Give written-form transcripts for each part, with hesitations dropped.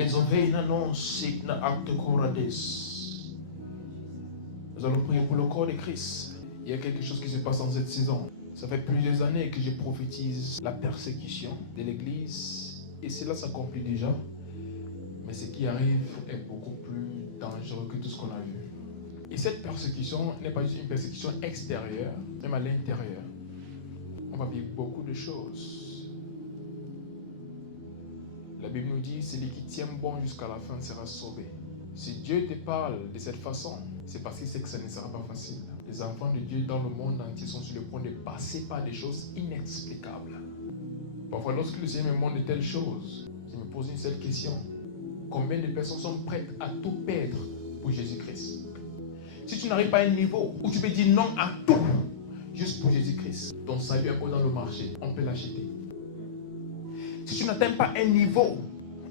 Les oreilles n'annoncent acte corades. Nous allons prier pour le corps de Christ. Il y a quelque chose qui se passe dans cette saison. Ça fait plusieurs années que je prophétise la persécution de l'Église et cela s'accomplit déjà. Mais ce qui arrive est beaucoup plus dangereux que tout ce qu'on a vu. Et cette persécution n'est pas juste une persécution extérieure, même à l'intérieur. On va vivre beaucoup de choses. La Bible nous dit, celui qui tient bon jusqu'à la fin sera sauvé. Si Dieu te parle de cette façon, c'est parce qu'il sait que ça ne sera pas facile. Les enfants de Dieu dans le monde entier sont sur le point de passer par des choses inexplicables. Parfois, lorsque le Seigneur me montre de telles choses, je me pose une seule question. Combien de personnes sont prêtes à tout perdre pour Jésus-Christ? Si tu n'arrives pas à un niveau où tu peux dire non à tout, juste pour Jésus-Christ, ton salut est dans le marché, on peut l'acheter. Si tu n'atteins pas un niveau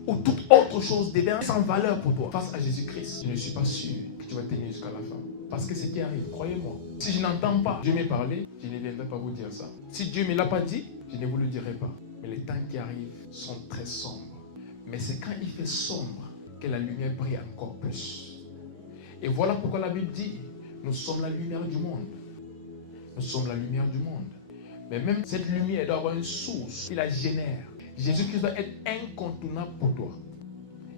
où toute autre chose devient sans valeur pour toi face à Jésus-Christ, je ne suis pas sûr que tu vas tenir jusqu'à la fin. Parce que ce qui arrive, croyez-moi, si je n'entends pas Dieu me parler, je ne viendrai pas vous dire ça. Si Dieu ne me l'a pas dit, je ne vous le dirai pas. Mais les temps qui arrivent sont très sombres. Mais c'est quand il fait sombre que la lumière brille encore plus. Et voilà pourquoi la Bible dit, nous sommes la lumière du monde. Nous sommes la lumière du monde. Mais même cette lumière doit avoir une source qui la génère. Jésus-Christ doit être incontournable pour toi.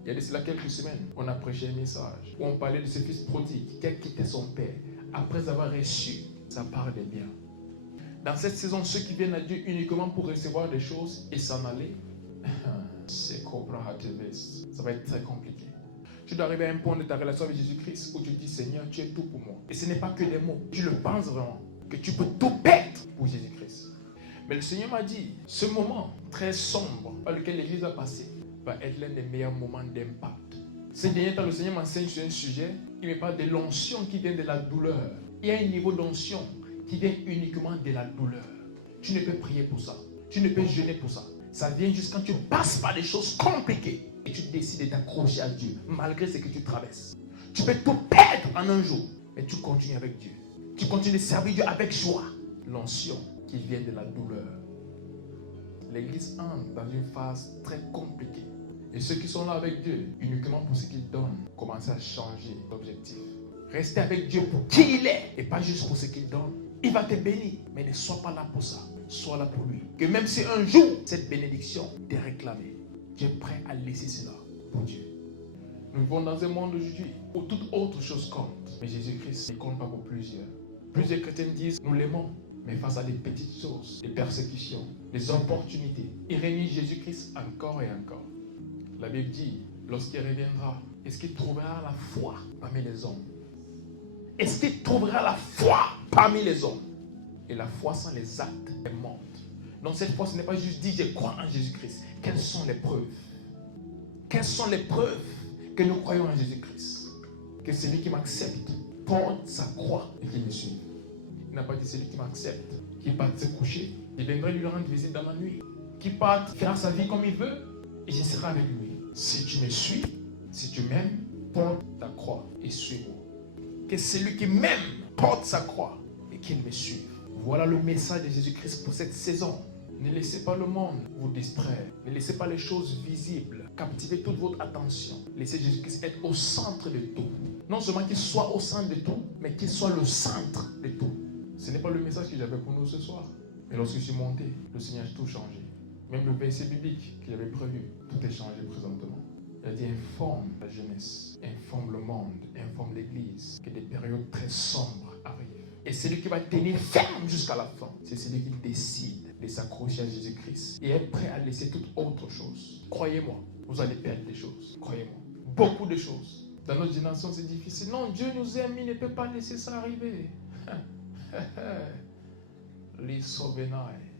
Il y a de cela quelques semaines, on a prêché un message où on parlait de ce fils prodigue qui a quitté son père après avoir reçu sa part des biens. Dans cette saison, ceux qui viennent à Dieu uniquement pour recevoir des choses et s'en aller, c'est Cobra Hateves. Ça va être très compliqué. Tu dois arriver à un point de ta relation avec Jésus-Christ où tu dis, Seigneur, tu es tout pour moi. Et ce n'est pas que des mots. Tu le penses vraiment, que tu peux tout perdre pour Jésus-Christ. Mais le Seigneur m'a dit, ce moment très sombre par lequel l'Église a passé va être l'un des meilleurs moments d'impact. Ces derniers temps, le Seigneur m'enseigne sur un sujet. Il me parle de l'onction qui vient de la douleur. Il y a un niveau d'onction qui vient uniquement de la douleur. Tu ne peux prier pour ça. Tu ne peux jeûner pour ça. Ça vient juste quand tu passes par des choses compliquées et tu décides de t'accrocher à Dieu malgré ce que tu traverses. Tu peux tout perdre en un jour, mais tu continues avec Dieu. Tu continues de servir Dieu avec joie. L'onction qui vient de la douleur. L'Église entre dans une phase très compliquée. Et ceux qui sont là avec Dieu, uniquement pour ce qu'il donne, commencent à changer d'objectif. Restez avec Dieu pour qui il est et pas juste pour ce qu'il donne. Il va te bénir, mais ne sois pas là pour ça. Sois là pour lui. Que même si un jour, cette bénédiction t'est réclamée, tu es prêt à laisser cela pour Dieu. Nous vivons dans un monde aujourd'hui où toute autre chose compte. Mais Jésus-Christ ne compte pas pour plusieurs. Plusieurs chrétiens disent, nous l'aimons. Mais face à des petites choses, des persécutions, des opportunités, il réunit Jésus-Christ encore et encore. La Bible dit, lorsqu'il reviendra, est-ce qu'il trouvera la foi parmi les hommes? Est-ce qu'il trouvera la foi parmi les hommes? Et la foi sans les actes est morte. Donc cette foi, ce n'est pas juste dire, je crois en Jésus-Christ. Quelles sont les preuves? Quelles sont les preuves que nous croyons en Jésus-Christ? Que celui qui m'accepte porte sa croix et qu'il me suive. Il n'a pas dit celui qui m'accepte, qui part se coucher, je viendrai lui rendre visite dans la nuit, qui part faire sa vie comme il veut, et je serai avec lui. Si tu me suis, si tu m'aimes, porte ta croix et suis-moi. Que celui qui m'aime porte sa croix et qu'il me suive. Voilà le message de Jésus-Christ pour cette saison. Ne laissez pas le monde vous distraire. Ne laissez pas les choses visibles captiver toute votre attention. Laissez Jésus-Christ être au centre de tout. Non seulement qu'il soit au centre de tout, mais qu'il soit le centre de tout. Ce n'est pas le message que j'avais pour nous ce soir. Mais lorsque je suis monté, le Seigneur a tout changé. Même le verset biblique qu'il avait prévu, tout est changé présentement. Il a dit, informe la jeunesse, informe le monde, informe l'Église, que des périodes très sombres arrivent. Et celui qui va tenir ferme jusqu'à la fin, c'est celui qui décide de s'accrocher à Jésus-Christ et est prêt à laisser toute autre chose. Croyez-moi, vous allez perdre des choses. Croyez-moi, beaucoup de choses. Dans notre génération, c'est difficile. Non, Dieu nous aime, il ne peut pas laisser ça arriver. Les sauvenailles,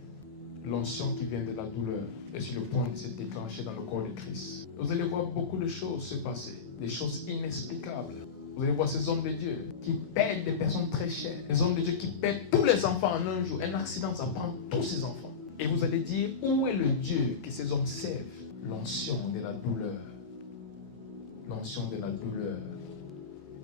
l'onction qui vient de la douleur est sur le point de se déclencher dans le corps de Christ. Vous allez voir beaucoup de choses se passer, des choses inexplicables. Vous allez voir ces hommes de Dieu qui perdent des personnes très chères, des hommes de Dieu qui perdent tous les enfants en un jour. Un accident, ça prend tous ces enfants. Et vous allez dire, où est le Dieu que ces hommes servent? L'onction de la douleur. L'onction de la douleur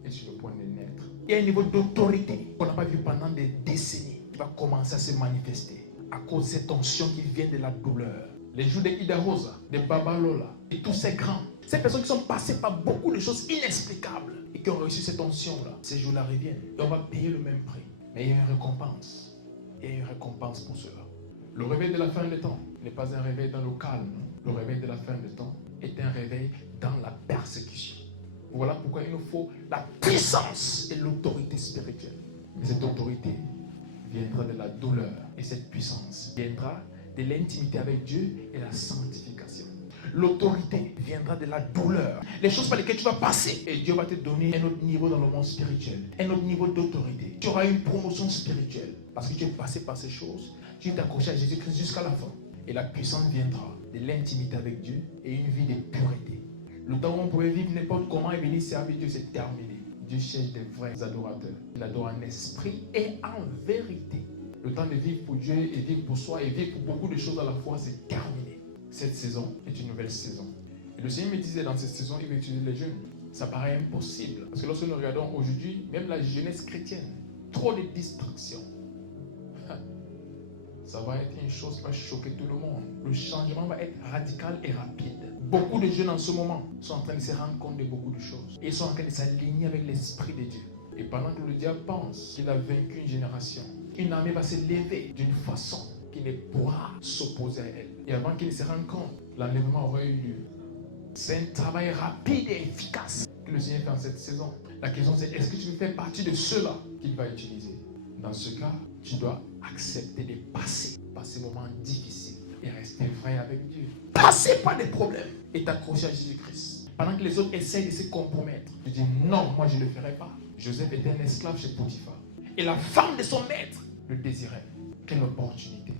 est sur le point de naître. Il y a un niveau d'autorité qu'on n'a pas vu pendant des décennies qui va commencer à se manifester à cause de cette onction qui vient de la douleur. Les jours de Ida Rosa, de Babalola et tous ces grands Ces personnes qui sont passées par beaucoup de choses inexplicables et qui ont reçu cette onction-là, ces jours-là reviennent. Et on va payer le même prix. Mais il y a une récompense. Il y a une récompense pour cela. Le réveil de la fin des temps n'est pas un réveil dans le calme. Le réveil de la fin des temps est un réveil dans la persécution. Voilà pourquoi il nous faut la puissance et l'autorité spirituelle. Mais cette autorité viendra de la douleur. Et cette puissance viendra de l'intimité avec Dieu et la sanctification. L'autorité viendra de la douleur. Les choses par lesquelles tu vas passer. Et Dieu va te donner un autre niveau dans le monde spirituel. Un autre niveau d'autorité. Tu auras une promotion spirituelle. Parce que tu es passé par ces choses. Tu t'es accroché à Jésus-Christ jusqu'à la fin. Et la puissance viendra de l'intimité avec Dieu et une vie de pureté. Le temps où on pouvait vivre n'importe comment et venir servir Dieu, c'est terminé. Dieu cherche des vrais adorateurs. Il adore en esprit et en vérité. Le temps de vivre pour Dieu et vivre pour soi et vivre pour beaucoup de choses à la fois, c'est terminé. Cette saison est une nouvelle saison. Et le Seigneur me disait dans cette saison, il va utiliser les jeunes. Ça paraît impossible. Parce que lorsque nous regardons aujourd'hui, même la jeunesse chrétienne, trop de distractions. Ça va être une chose qui va choquer tout le monde. Le changement va être radical et rapide. Beaucoup de jeunes en ce moment sont en train de se rendre compte de beaucoup de choses. Ils sont en train de s'aligner avec l'Esprit de Dieu. Et pendant que le diable pense qu'il a vaincu une génération, une armée va se lever d'une façon qui ne pourra s'opposer à elle. Et avant qu'ils ne se rendent compte, l'enlèvement aura eu lieu. C'est un travail rapide et efficace que le Seigneur fait en cette saison. La question c'est, est-ce que tu veux faire partie de ceux-là qu'il va utiliser? Dans ce cas, tu dois accepter de passer par ces moments difficiles et rester vrai avec Dieu. Passer par des problèmes et t'accrocher à Jésus-Christ. Pendant que les autres essayent de se compromettre, tu dis non, moi je ne le ferai pas. Joseph était un esclave chez Potiphar. Et la femme de son maître le désirait. Quelle opportunité.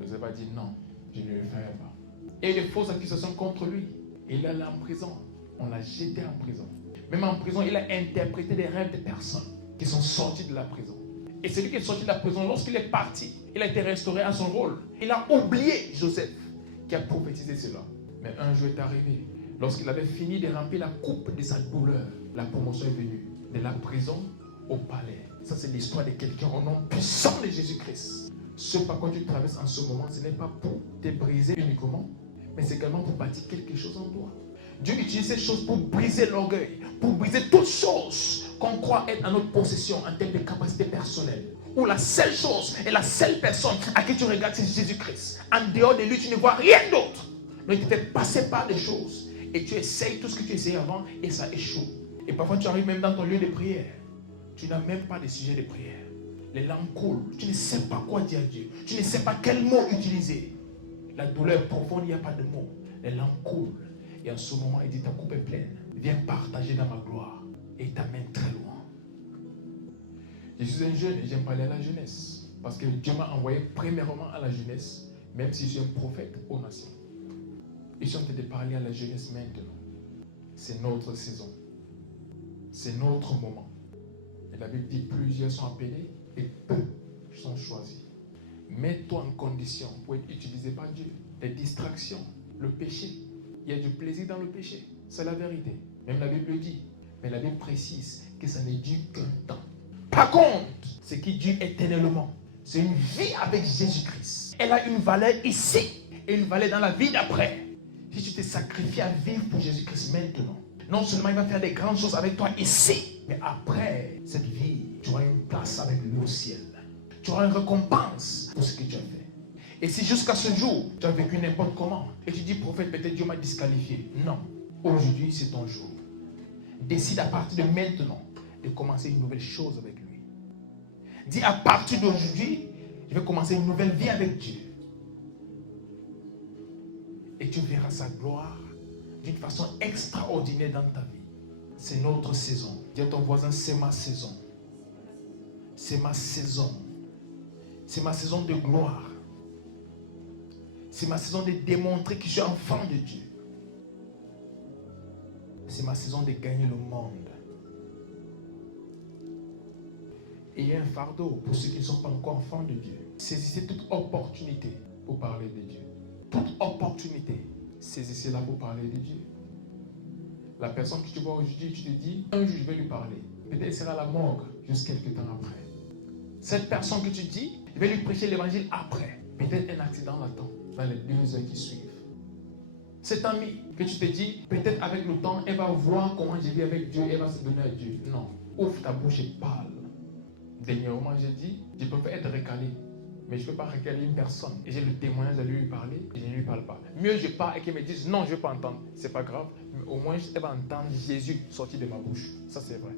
Joseph a dit non, je ne le ferai pas. Et des fausses accusations contre lui. Et il est allé en prison. On l'a jeté en prison. Même en prison, il a interprété des rêves de personnes qui sont sorties de la prison. Et celui qui est sorti de la prison, lorsqu'il est parti, il a été restauré à son rôle. Il a oublié Joseph qui a prophétisé cela. Mais un jour est arrivé. Lorsqu'il avait fini de remplir la coupe de sa douleur, la promotion est venue. De la prison au palais. Ça, c'est l'histoire de quelqu'un au nom puissant de Jésus-Christ. Ce par quoi tu traverses en ce moment, ce n'est pas pour te briser uniquement, mais c'est également pour bâtir quelque chose en toi. Dieu utilise ces choses pour briser l'orgueil, pour briser toutes choses qu'on croit être en notre possession en termes de capacité personnelle. Ou la seule chose et la seule personne à qui tu regardes, c'est Jésus-Christ. En dehors de lui, tu ne vois rien d'autre. Donc il te fait passer par des choses et tu essayes tout ce que tu essayais avant et ça échoue. Et parfois tu arrives même dans ton lieu de prière. Tu n'as même pas de sujet de prière. Les langues coulent. Tu ne sais pas quoi dire à Dieu. Tu ne sais pas quel mot utiliser. La douleur profonde, il n'y a pas de mots. Les langues coulent. Et en ce moment, il dit, ta coupe est pleine. Viens partager dans ma gloire. Et il t'amène très loin. Je suis un jeune et j'aime parler à la jeunesse. Parce que Dieu m'a envoyé premièrement à la jeunesse, même si je suis un prophète aux nations. Et je suis en train de parler à la jeunesse maintenant. C'est notre saison. C'est notre moment. Et la Bible dit, plusieurs sont appelés et peu sont choisis. Mets-toi en condition pour être utilisé par Dieu. Les distractions, le péché. Il y a du plaisir dans le péché. C'est la vérité. Même la Bible le dit. Mais la Bible précise que ça ne dure qu'un temps. Par contre, ce qui dure éternellement, c'est une vie avec Jésus-Christ. Elle a une valeur ici et une valeur dans la vie d'après. Si tu te sacrifies à vivre pour Jésus-Christ maintenant, non seulement il va faire des grandes choses avec toi ici, mais après cette vie, tu auras une place avec lui au ciel. Tu auras une récompense pour ce que tu as fait. Et si jusqu'à ce jour, tu as vécu n'importe comment, et tu dis, prophète, peut-être Dieu m'a disqualifié. Non, aujourd'hui c'est ton jour. Décide à partir de maintenant de commencer une nouvelle chose avec lui. Dis à partir d'aujourd'hui, je vais commencer une nouvelle vie avec Dieu. Et tu verras sa gloire d'une façon extraordinaire dans ta vie. C'est notre saison. Dis à ton voisin, c'est ma saison. C'est ma saison. C'est ma saison de gloire. C'est ma saison de démontrer que je suis enfant de Dieu. C'est ma saison de gagner le monde. Et il y a un fardeau pour ceux qui ne sont pas encore enfants de Dieu. Saisissez toute opportunité pour parler de Dieu. Toute opportunité, saisissez-la pour parler de Dieu. La personne que tu vois aujourd'hui, tu te dis, un jour je vais lui parler. Peut-être elle sera à la morgue juste quelques temps après. Cette personne que tu dis, je vais lui prêcher l'évangile après. Peut-être un accident l'attend dans les 2 heures qui suivent. Cette amie que tu te dis, peut-être avec le temps, elle va voir comment j'ai vis avec Dieu, elle va se donner à Dieu. Non, ouvre ta bouche et parle. Dernièrement, j'ai dit, je peux pas être recalé, mais je ne peux pas recaler une personne. Et j'ai le témoignage de lui parler, et je ne lui parle pas. Mieux je parle et qu'elle me dise, non, je ne veux pas entendre. C'est pas grave, mais au moins, elle va entendre Jésus sortir de ma bouche. Ça, c'est vrai.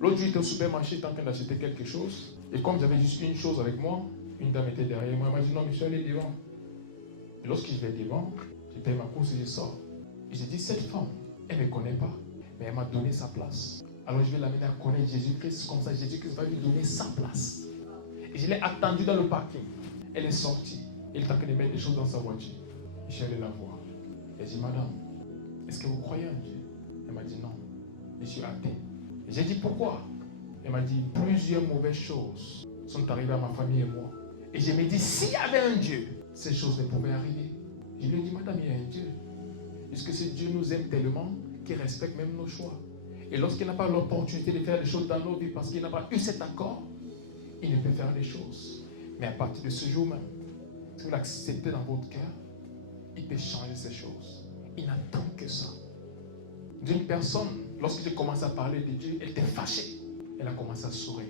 L'autre jour, j'étais au supermarché, j'étais en train d'acheter quelque chose. Et comme j'avais juste une chose avec moi, une dame était derrière moi, elle m'a dit, non, mais je suis allé devant. Et lorsque je vais devant, je paye ma course et je sors. Et j'ai dit, cette femme, elle ne me connaît pas, mais elle m'a donné sa place. Alors je vais l'amener à connaître Jésus-Christ, comme ça Jésus-Christ va lui donner sa place. Et je l'ai attendue dans le parking. Elle est sortie. Elle est en train de mettre des choses dans sa voiture. Et je suis allé la voir. Elle dit, madame, est-ce que vous croyez en Dieu? Elle m'a dit non. Je suis athée. J'ai dit pourquoi? Elle m'a dit, plusieurs mauvaises choses sont arrivées à ma famille et moi. Et je me dis, s'il y avait un Dieu, ces choses ne pouvaient arriver. Je lui ai dit, madame, il y a un Dieu. Puisque ce Dieu nous aime tellement qu'il respecte même nos choix. Et lorsqu'il n'a pas l'opportunité de faire des choses dans nos vies parce qu'il n'a pas eu cet accord, il ne peut faire des choses. Mais à partir de ce jour même, si vous l'acceptez dans votre cœur, il peut changer ces choses. Il n'attend que ça. D'une personne, lorsque j'ai commencé à parler de Dieu, elle était fâchée. Elle a commencé à sourire.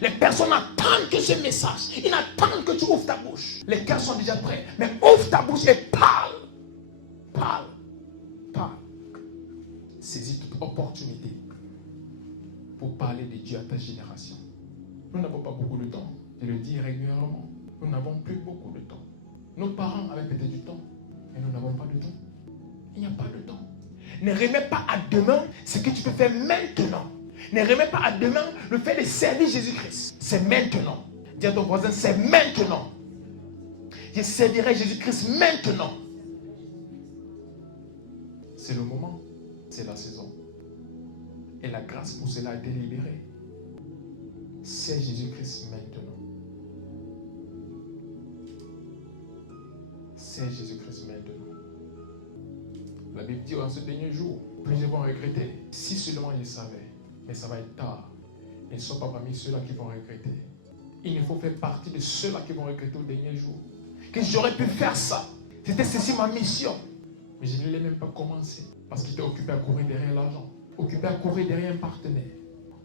Les personnes attendent que ce message, ils attendent que tu ouvres ta bouche. Les cœurs sont déjà prêts, mais ouvre ta bouche et parle. Parle. Parle. Saisis toute opportunité pour parler de Dieu à ta génération. Nous n'avons pas beaucoup de temps. Je le dis régulièrement. Nous n'avons plus beaucoup de temps. Nos parents avaient peut-être du temps, mais nous n'avons pas de temps. Il n'y a pas de temps. Ne remets pas à demain ce que tu peux faire maintenant. Ne remets pas à demain le fait de servir Jésus-Christ. C'est maintenant. Dis à ton voisin, c'est maintenant. Je servirai Jésus-Christ maintenant. C'est le moment. C'est la saison. Et la grâce pour cela a été libérée. C'est Jésus-Christ maintenant. C'est Jésus-Christ maintenant. La Bible dit en ce dernier jour, plusieurs vont regretter. Si seulement ils savaient. Mais ça va être tard. Ils ne sont pas parmi ceux-là qui vont regretter. Il ne faut faire partie de ceux-là qui vont regretter au dernier jour. Que j'aurais pu faire ça. C'était ceci ma mission. Mais je ne l'ai même pas commencé. Parce qu'il était occupé à courir derrière l'argent. Occupé à courir derrière un partenaire.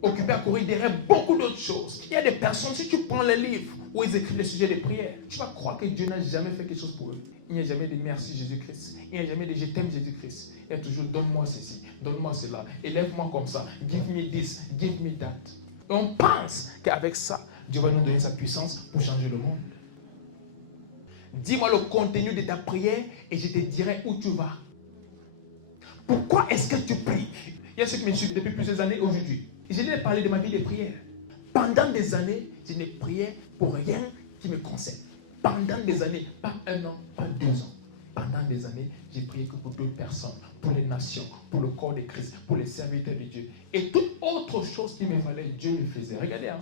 Occupé à courir derrière beaucoup d'autres choses. Il y a des personnes, si tu prends les livres où ils écrivent les sujets de prière, tu vas croire que Dieu n'a jamais fait quelque chose pour eux. Il n'y a jamais de merci Jésus-Christ. Il n'y a jamais de je t'aime Jésus-Christ. Il y a toujours donne-moi ceci, donne-moi cela, élève-moi comme ça, give me this, give me that. Et on pense qu'avec ça, Dieu va nous donner sa puissance pour changer le monde. Dis-moi le contenu de ta prière et je te dirai où tu vas. Pourquoi est-ce que tu pries? Il y a ceux qui me suivent depuis plusieurs années aujourd'hui. Je l'ai parlé de ma vie de prière. Pendant des années, je n'ai prié pour rien qui me concerne. Pendant des années, pas 1 an, pas 2 ans. Pendant des années, j'ai prié que pour d'autres personnes, pour les nations, pour le corps de Christ, pour les serviteurs de Dieu. Et toute autre chose qui me fallait, Dieu le faisait. Regardez,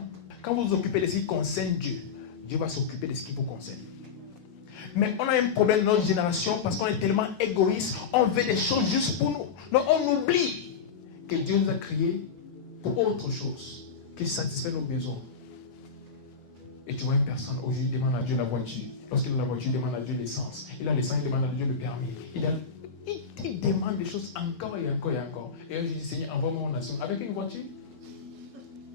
quand vous vous occupez de ce qui concerne Dieu, Dieu va s'occuper de ce qui vous concerne. Mais on a un problème dans notre génération parce qu'on est tellement égoïste, on veut des choses juste pour nous. Donc on oublie que Dieu nous a créés pour autre chose, qui satisfait nos besoins. Et tu vois une personne, aujourd'hui, il demande à Dieu la voiture. Lorsqu'il a la voiture, il demande à Dieu l'essence. Il a l'essence, il demande à Dieu le permis. Il demande des choses encore et encore et encore. Et je dis, Seigneur, envoie-moi aux nations. Avec une voiture?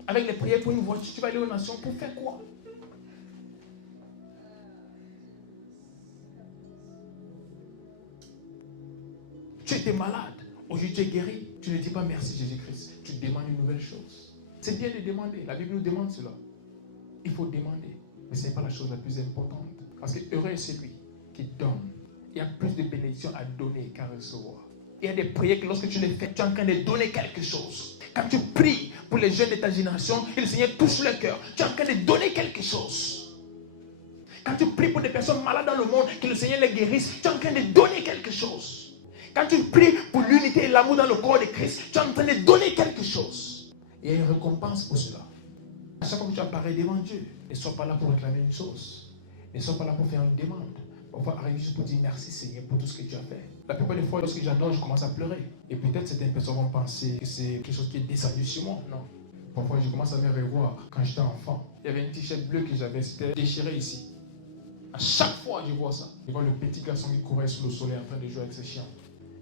Avec les prières pour une voiture, tu vas aller aux nations pour faire quoi? Tu étais malade. Aujourd'hui, tu es guéri. Tu ne dis pas merci Jésus-Christ. Tu demandes une nouvelle chose. C'est bien de demander. La Bible nous demande cela. Il faut demander. Mais ce n'est pas la chose la plus importante. Parce que heureux est celui qui donne. Il y a plus de bénédictions à donner qu'à recevoir. Il y a des prières que lorsque tu les fais, tu es en train de donner quelque chose. Quand tu pries pour les jeunes de ta génération, et le Seigneur touche leur cœur, tu es en train de donner quelque chose. Quand tu pries pour des personnes malades dans le monde, que le Seigneur les guérisse, tu es en train de donner quelque chose. Quand tu pries pour l'unité et l'amour dans le corps de Christ, tu es en train de donner quelque chose. Il y a une récompense pour cela. À chaque fois que tu apparais devant Dieu, ne sois pas là pour réclamer une chose. Ne sois pas là pour faire une demande. Parfois, arrive juste pour dire merci Seigneur pour tout ce que tu as fait. La plupart des fois, lorsque j'adore, je commence à pleurer. Et peut-être certaines personnes vont penser que c'est quelque chose qui est descendu sur moi. Non. Parfois, je commence à me revoir quand j'étais enfant. Il y avait une t-shirt bleue que j'avais, c'était déchiré ici. À chaque fois, je vois ça. Je vois le petit garçon qui courait sous le soleil en train de jouer avec ses chiens.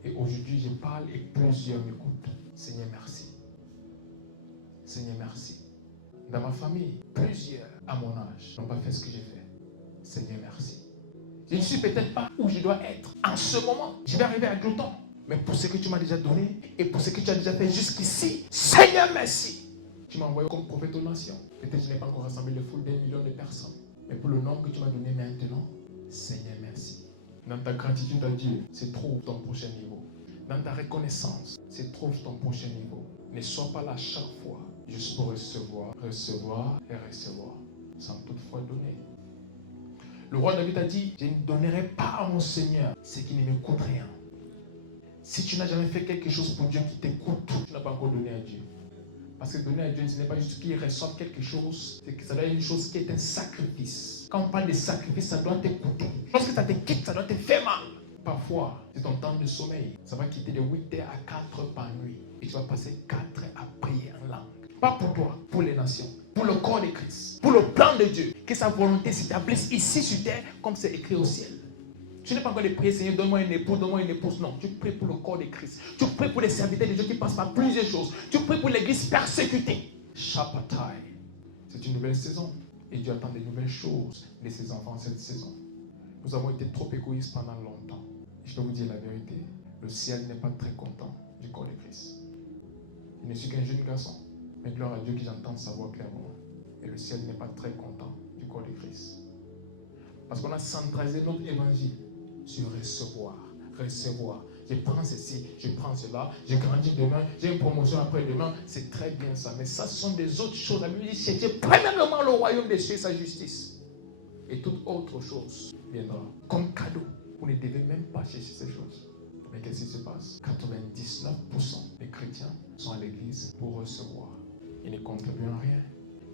Et aujourd'hui, je parle et plusieurs m'écoutent. Seigneur, merci. Seigneur, merci. Dans ma famille, plusieurs, à mon âge, n'ont pas fait ce que j'ai fait. Seigneur, merci. Je ne suis peut-être pas où je dois être en ce moment. Je vais arriver avec le temps. Mais pour ce que tu m'as déjà donné et pour ce que tu as déjà fait jusqu'ici, Seigneur, merci. Tu m'as envoyé comme prophète aux nations. Peut-être que je n'ai pas encore rassemblé le foule d'1 million de personnes. Mais pour le nombre que tu m'as donné maintenant, Seigneur, merci. Dans ta gratitude à Dieu, c'est trouve ton prochain niveau. Dans ta reconnaissance, c'est trouve ton prochain niveau. Ne sois pas là chaque fois, juste pour recevoir, recevoir et recevoir, sans toutefois donner. Le roi David a dit, je ne donnerai pas à mon Seigneur ce qui ne me coûte rien. Si tu n'as jamais fait quelque chose pour Dieu qui te coûte, tu n'as pas encore donné à Dieu. Parce que donner à Dieu, ce n'est pas juste qu'il reçoive quelque chose, c'est que ça doit être une chose qui est un sacrifice. Quand on parle de sacrifice, ça doit te coûter. Lorsque ça te quitte, ça doit te faire mal. Parfois, c'est ton temps de sommeil. Ça va quitter de 8h à 4h par nuit. Et tu vas passer 4 heures à prier en langue. Pas pour toi, pour les nations, pour le corps de Christ, pour le plan de Dieu. Que sa volonté s'établisse ici sur terre, comme c'est écrit au ciel. Tu n'es pas encore de prier, Seigneur, donne-moi un époux, donne-moi une épouse. Non, tu pries pour le corps de Christ. Tu pries pour les serviteurs de Dieu qui passent par plusieurs choses. Tu pries pour l'église persécutée. Shapatai. C'est une nouvelle saison. Et Dieu attend de nouvelles choses de ses enfants cette saison. Nous avons été trop égoïstes pendant longtemps. Je peux vous dire la vérité. Le ciel n'est pas très content du corps de Christ. Je ne suis qu'un jeune garçon. Mais gloire à Dieu que j'entends sa voix clairement. Et le ciel n'est pas très content du corps de Christ. Parce qu'on a centralisé notre évangile sur recevoir, recevoir. Je prends ceci, je prends cela, je grandis demain, j'ai une promotion après-demain. C'est très bien ça. Mais ça, ce sont des autres choses. La Bible dit, cherchez premièrement le royaume des cieux et sa justice. Et toute autre chose viendra. Comme cadeau, vous ne devez même pas chercher ces choses. Mais qu'est-ce qui se passe? 99% des chrétiens sont à l'église pour recevoir. Ils ne contribuent en rien.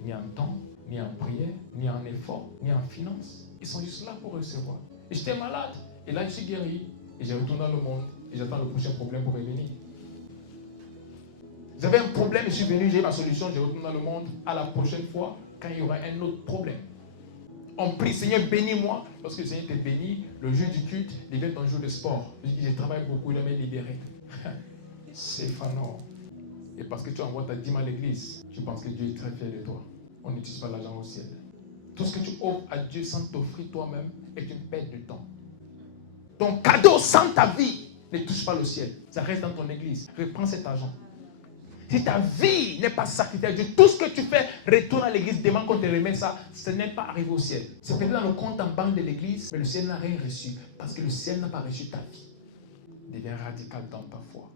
Ni en temps, ni en prière, ni en effort, ni en finance. Ils sont juste là pour recevoir. Et j'étais malade. Et là, je suis guéri. Et je retourne dans le monde. Et j'attends le prochain problème pour revenir. J'avais un problème, je suis venu, j'ai eu ma solution, je retourne dans le monde. À la prochaine fois, quand il y aura un autre problème. On prie, Seigneur, bénis-moi. Lorsque le Seigneur te bénit, le jour du culte devient ton jour de sport. Je travaille beaucoup, il doit me libérer. C'est fanant. Et parce que tu envoies ta dîme à l'église, je pense que Dieu est très fier de toi. On n'utilise pas l'argent au ciel. Tout ce que tu offres à Dieu sans t'offrir toi-même est une perte de temps. Ton cadeau sans ta vie ne touche pas le ciel. Ça reste dans ton église. Reprends cet argent. Si ta vie n'est pas sacrifiée à Dieu, tout ce que tu fais, retourne à l'église, demande qu'on te remette ça, ce n'est pas arrivé au ciel. C'est peut-être dans le compte en banque de l'église, mais le ciel n'a rien reçu. Parce que le ciel n'a pas reçu ta vie. Deviens radical dans ta foi.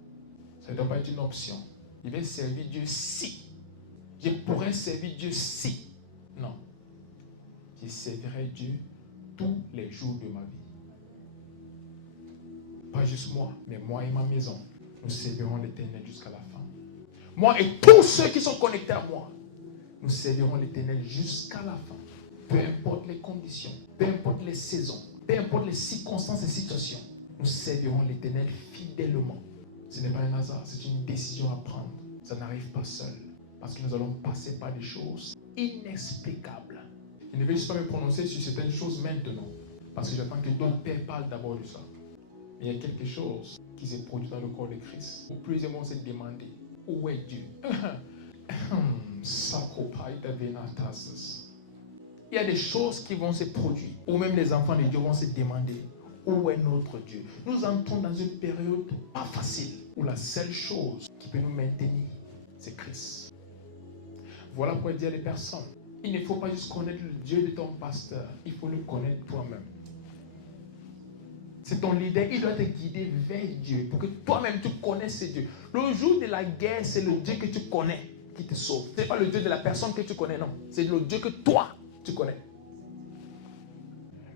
Ça ne doit pas être une option. Je vais servir Dieu si. Je pourrais servir Dieu si. Non. Je servirai Dieu tous les jours de ma vie. Pas juste moi, mais moi et ma maison. Nous servirons l'Éternel jusqu'à la fin. Moi et tous ceux qui sont connectés à moi, nous servirons l'Éternel jusqu'à la fin. Peu importe les conditions, peu importe les saisons, peu importe les circonstances et situations, nous servirons l'Éternel fidèlement. Ce n'est pas un hasard, c'est une décision à prendre. Ça n'arrive pas seul. Parce que nous allons passer par des choses inexplicables. Je ne vais juste pas me prononcer sur certaines choses maintenant. Parce que j'attends que d'autres pères parlent d'abord de ça. Mais il y a quelque chose qui s'est produit dans le corps de Christ. Où plusieurs mois on s'est demandé, où est Dieu? Il y a des choses qui vont se produire. Ou même les enfants de Dieu vont se demander, où est notre Dieu? Nous entrons dans une période pas facile. Où la seule chose qui peut nous maintenir, c'est Christ. Voilà pourquoi dire à des personnes, il ne faut pas juste connaître le Dieu de ton pasteur, il faut le connaître toi-même. C'est ton leader, il doit te guider vers Dieu pour que toi-même tu connaisses ce Dieu. Le jour de la guerre, c'est le Dieu que tu connais qui te sauve. Ce n'est pas le Dieu de la personne que tu connais, non. C'est le Dieu que toi, tu connais.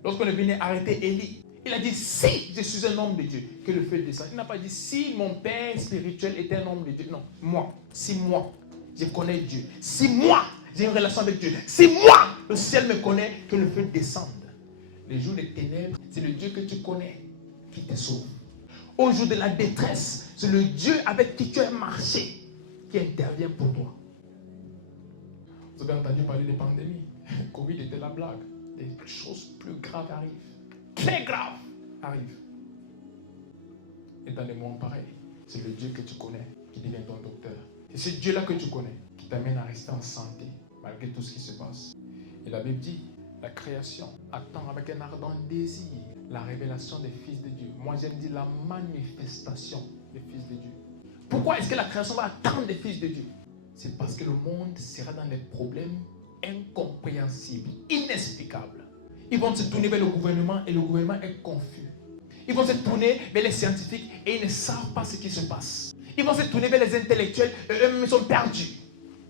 Lorsqu'on est venu arrêter Élie, il a dit, si je suis un homme de Dieu, que le feu descend. Il n'a pas dit, si mon père spirituel était un homme de Dieu. Non, moi, si moi, je connais Dieu. Si moi, j'ai une relation avec Dieu. Si moi, le ciel me connaît, que le feu descende. Les jours des ténèbres, c'est le Dieu que tu connais qui te sauve. Au jour de la détresse, c'est le Dieu avec qui tu as marché qui intervient pour toi. Vous avez entendu parler des pandémies. Covid était la blague. des choses plus graves arrivent. Très graves arrivent. Et dans des moments pareils, c'est le Dieu que tu connais qui devient ton docteur. C'est ce Dieu-là que tu connais qui t'amène à rester en santé malgré tout ce qui se passe. Et la Bible dit, la création attend avec un ardent désir la révélation des fils de Dieu. Moi j'aime dire la manifestation des fils de Dieu. Pourquoi est-ce que la création va attendre des fils de Dieu? C'est parce que le monde sera dans des problèmes incompréhensibles, inexplicables. Ils vont se tourner vers le gouvernement et le gouvernement est confus. Ils vont se tourner vers les scientifiques et ils ne savent pas ce qui se passe. Ils vont se tourner vers les intellectuels et eux-mêmes sont perdus.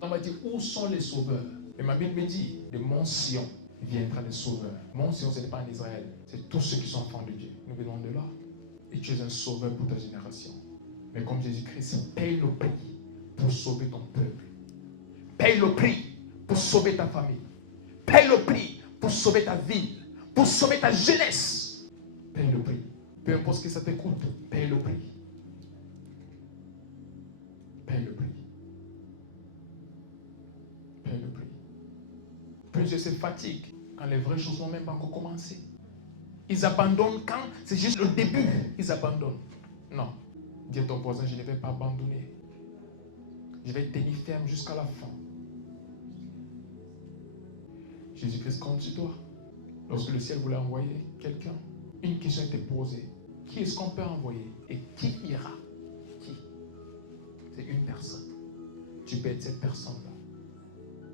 On va dire, où sont les sauveurs? Et ma Bible me dit, de Mont Sion viendra les sauveurs. Mont Sion, ce n'est pas en Israël, c'est tous ceux qui sont enfants de Dieu. Nous venons de là. Et tu es un sauveur pour ta génération. Mais comme Jésus-Christ paye le prix pour sauver ton peuple. Paye le prix pour sauver ta famille. Paye le prix pour sauver ta ville. Pour sauver ta jeunesse. Paye le prix. Peu importe ce que ça te coûte, paye le prix. Paye le prix. Paye le prix. Plusieurs se fatiguent quand les vraies choses n'ont même pas encore commencé. Ils abandonnent quand c'est juste le début. Ils abandonnent. Non. Dis à ton voisin, je ne vais pas abandonner. Je vais tenir ferme jusqu'à la fin. Jésus-Christ compte sur toi. Lorsque le ciel voulait envoyer quelqu'un, une question était posée. Qui est-ce qu'on peut envoyer? Et qui ira? Qui? C'est une personne. Tu peux être cette personne-là.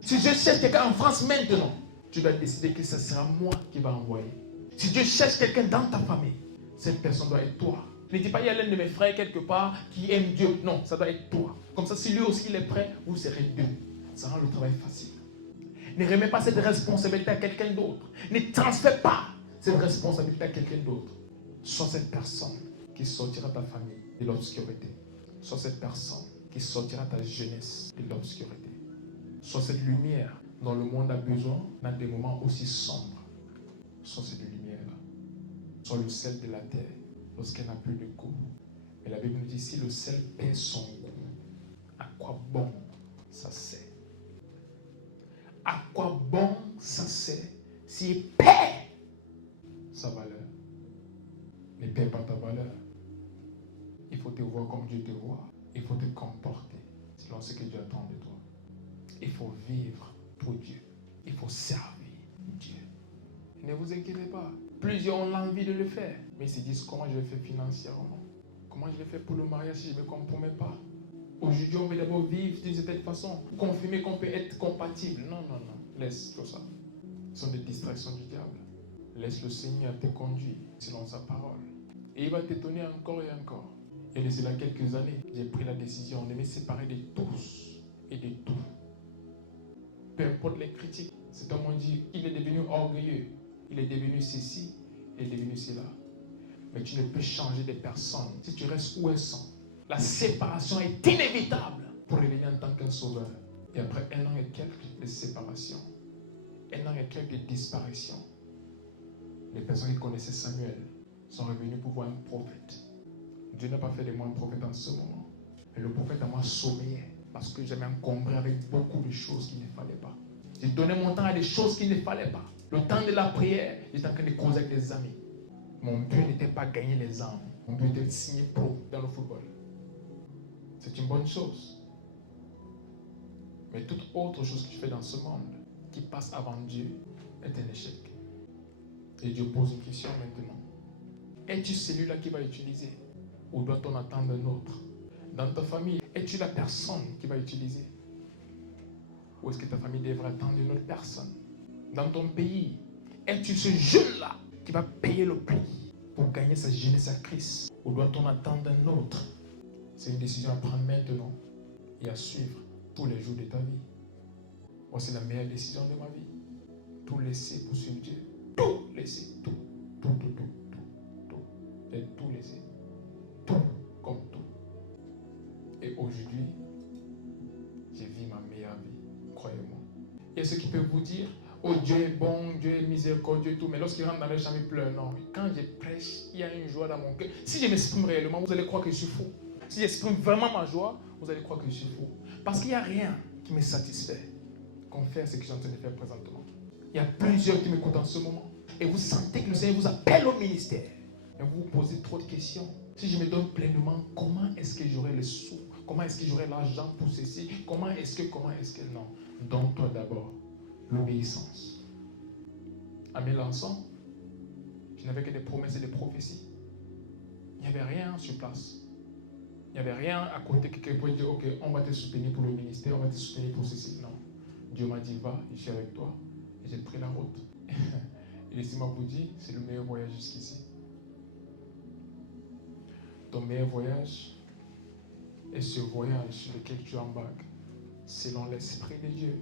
Si Dieu cherche quelqu'un en France maintenant, tu dois décider que ce sera moi qui va envoyer. Si Dieu cherche quelqu'un dans ta famille, cette personne doit être toi. Ne dis pas, il y a l'un de mes frères quelque part qui aime Dieu. Non, ça doit être toi. Comme ça, si lui aussi il est prêt, vous serez deux. Ça rend le travail facile. Ne remets pas cette responsabilité à quelqu'un d'autre. Ne transfère pas cette responsabilité à quelqu'un d'autre. Sois cette personne qui sortira ta famille de l'obscurité. Sois cette personne qui sortira ta jeunesse de l'obscurité. Sois cette lumière dont le monde a besoin dans des moments aussi sombres. Sois cette lumière-là. Sois le sel de la terre lorsqu'elle n'a plus de goût. Mais la Bible nous dit, si le sel perd son goût, à quoi bon ça sert? À quoi bon ça sert s'il perd sa valeur? Ne perds pas ta valeur. Il faut te voir comme Dieu te voit. Il faut te comporter selon ce que Dieu attend de toi. Il faut vivre pour Dieu. Il faut servir Dieu. Ne vous inquiétez pas. Plusieurs ont l'envie de le faire. Mais ils se disent, comment je vais faire financièrement? Comment je vais faire pour le mariage si je ne me compromets pas? Aujourd'hui, on veut d'abord vivre d'une certaine façon. Confirmer qu'on peut être compatible. Non, non, non. Laisse tout ça. Ce sont des distractions du diable. Laisse le Seigneur te conduire selon sa parole. Et il va t'étonner encore et encore. Et de cela quelques années, j'ai pris la décision de me séparer de tous et de tout. Peu importe les critiques. Cet homme m'a dit, il est devenu orgueilleux. Il est devenu ceci, il est devenu cela. Mais tu ne peux changer des personnes si tu restes où elles sont. La séparation est inévitable pour revenir en tant qu'un sauveur. Et après 1 an et quelques de séparation, 1 an et quelques de disparition, les personnes qui connaissaient Samuel sont revenues pour voir un prophète. Dieu n'a pas fait de moi un prophète en ce moment. Mais le prophète à moi sommeillait parce que j'avais encombré avec beaucoup de choses qu'il ne fallait pas. J'ai donné mon temps à des choses qu'il ne fallait pas. Le temps de la prière, j'étais en train de causer avec des amis. Mon but n'était pas gagner les âmes. Mon but était de signer pro dans le football. C'est une bonne chose. Mais toute autre chose que tu fais dans ce monde qui passe avant Dieu est un échec. Et Dieu pose une question maintenant. Es-tu celui-là qui va utiliser? Ou doit-on attendre un autre? Dans ta famille, es-tu la personne qui va utiliser? Ou est-ce que ta famille devrait attendre une autre personne? Dans ton pays, es-tu ce jeune-là qui va payer le prix pour gagner sa jeunesse à Christ? Ou doit-on attendre un autre? C'est une décision à prendre maintenant et à suivre tous les jours de ta vie. Voici la meilleure décision de ma vie. Tout laisser pour suivre Dieu. Tout laisser. Tout. Et tout laisser. Tout comme tout. Et aujourd'hui, je vis ma meilleure vie. Croyez-moi. Il y a ceux qui peuvent vous dire, oh Dieu est bon, Dieu est miséricordieux et tout. Mais lorsqu'ils rentrent dans leur chambre, ils pleurent. Non. Quand je prêche, il y a une joie dans mon cœur. Si je m'exprime réellement, vous allez croire que je suis fou. Si j'exprime vraiment ma joie, vous allez croire que je suis fou. Parce qu'il n'y a rien qui me satisfait comme faire ce que je suis en train de faire présentement. Il y a plusieurs qui m'écoutent en ce moment. Et vous sentez que le Seigneur vous appelle au ministère. Et vous vous posez trop de questions. Si je me donne pleinement, comment est-ce que j'aurai les sous? Comment est-ce que j'aurai l'argent pour ceci? Comment est-ce que... Non. Donne-toi d'abord l'obéissance. À Mélenchon, je n'avais que des promesses et des prophéties. Il n'y avait rien sur place. Il n'y avait rien à côté que quelqu'un pouvait dire, ok, on va te soutenir pour le ministère, on va te soutenir pour ceci. Non. Dieu m'a dit, va, je suis avec toi. Et j'ai pris la route. Et laissez-moi vous dire, c'est le meilleur voyage jusqu'ici. Ton meilleur voyage est ce voyage sur lequel tu embarques, selon l'Esprit de Dieu,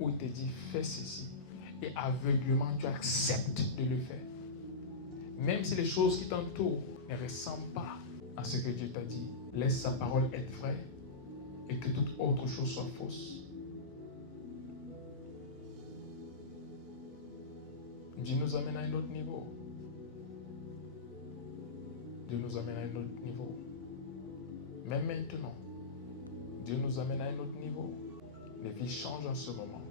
où il te dit, fais ceci. Et aveuglement, tu acceptes de le faire. Même si les choses qui t'entourent ne ressemblent pas à ce que Dieu t'a dit, laisse sa parole être vraie et que toute autre chose soit fausse. Dieu nous amène à un autre niveau. Dieu nous amène à un autre niveau. Même maintenant, Dieu nous amène à un autre niveau. Les vies changent en ce moment.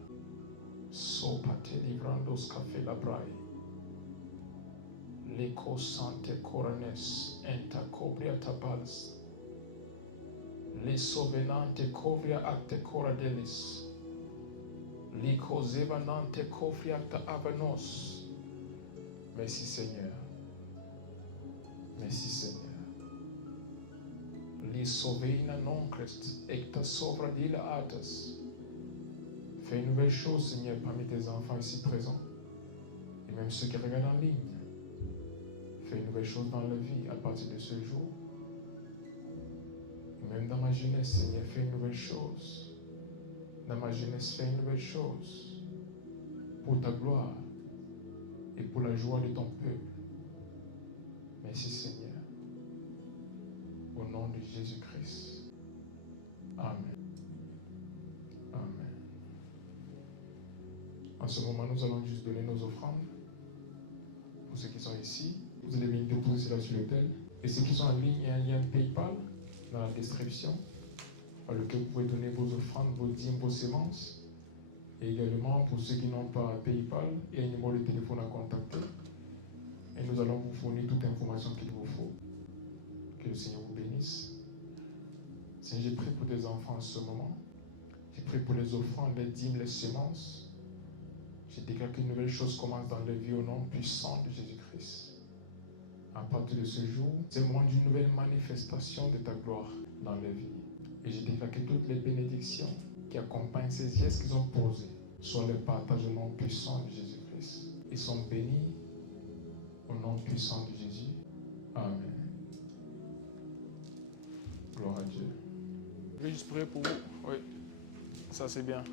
Sopate livrandos café la braille. L'eco sante corones enta cobria tabals. Les sovenante covria acte coradelis. L'eco zevanante covria acta avanos. Merci Seigneur. Merci Seigneur. Li soveina non crest ecta sovra dila atas. Fais une nouvelle chose, Seigneur, parmi tes enfants ici présents. Et même ceux qui regardent en ligne. Fais une nouvelle chose dans leur vie à partir de ce jour. Et même dans ma jeunesse, Seigneur, fais une nouvelle chose. Dans ma jeunesse, fais une nouvelle chose. Pour ta gloire et pour la joie de ton peuple. Merci Seigneur. Au nom de Jésus-Christ. Amen. Amen. En ce moment, nous allons juste donner nos offrandes. Pour ceux qui sont ici, vous allez venir déposer cela sur l'autel. Et ceux qui sont en ligne, il y a un lien PayPal dans la description, par lequel vous pouvez donner vos offrandes, vos dîmes, vos semences. Et également, pour ceux qui n'ont pas PayPal, il y a un numéro de téléphone à contacter. Et nous allons vous fournir toute information qu'il vous faut. Que le Seigneur vous bénisse. Seigneur, j'ai prié pour tes enfants en ce moment. J'ai prié pour les offrandes, les dîmes, les semences. J'ai déclaré qu'une nouvelle chose commence dans leur vie au nom puissant de Jésus-Christ. À partir de ce jour, c'est le moment d'une nouvelle manifestation de ta gloire dans leur vie. Et j'ai déclaré que toutes les bénédictions qui accompagnent ces gestes qu'ils ont posés soient le partage au nom puissant de Jésus-Christ. Ils sont bénis au nom puissant de Jésus. Amen. Gloire à Dieu. Je vais juste prier pour vous. Oui, ça c'est bien.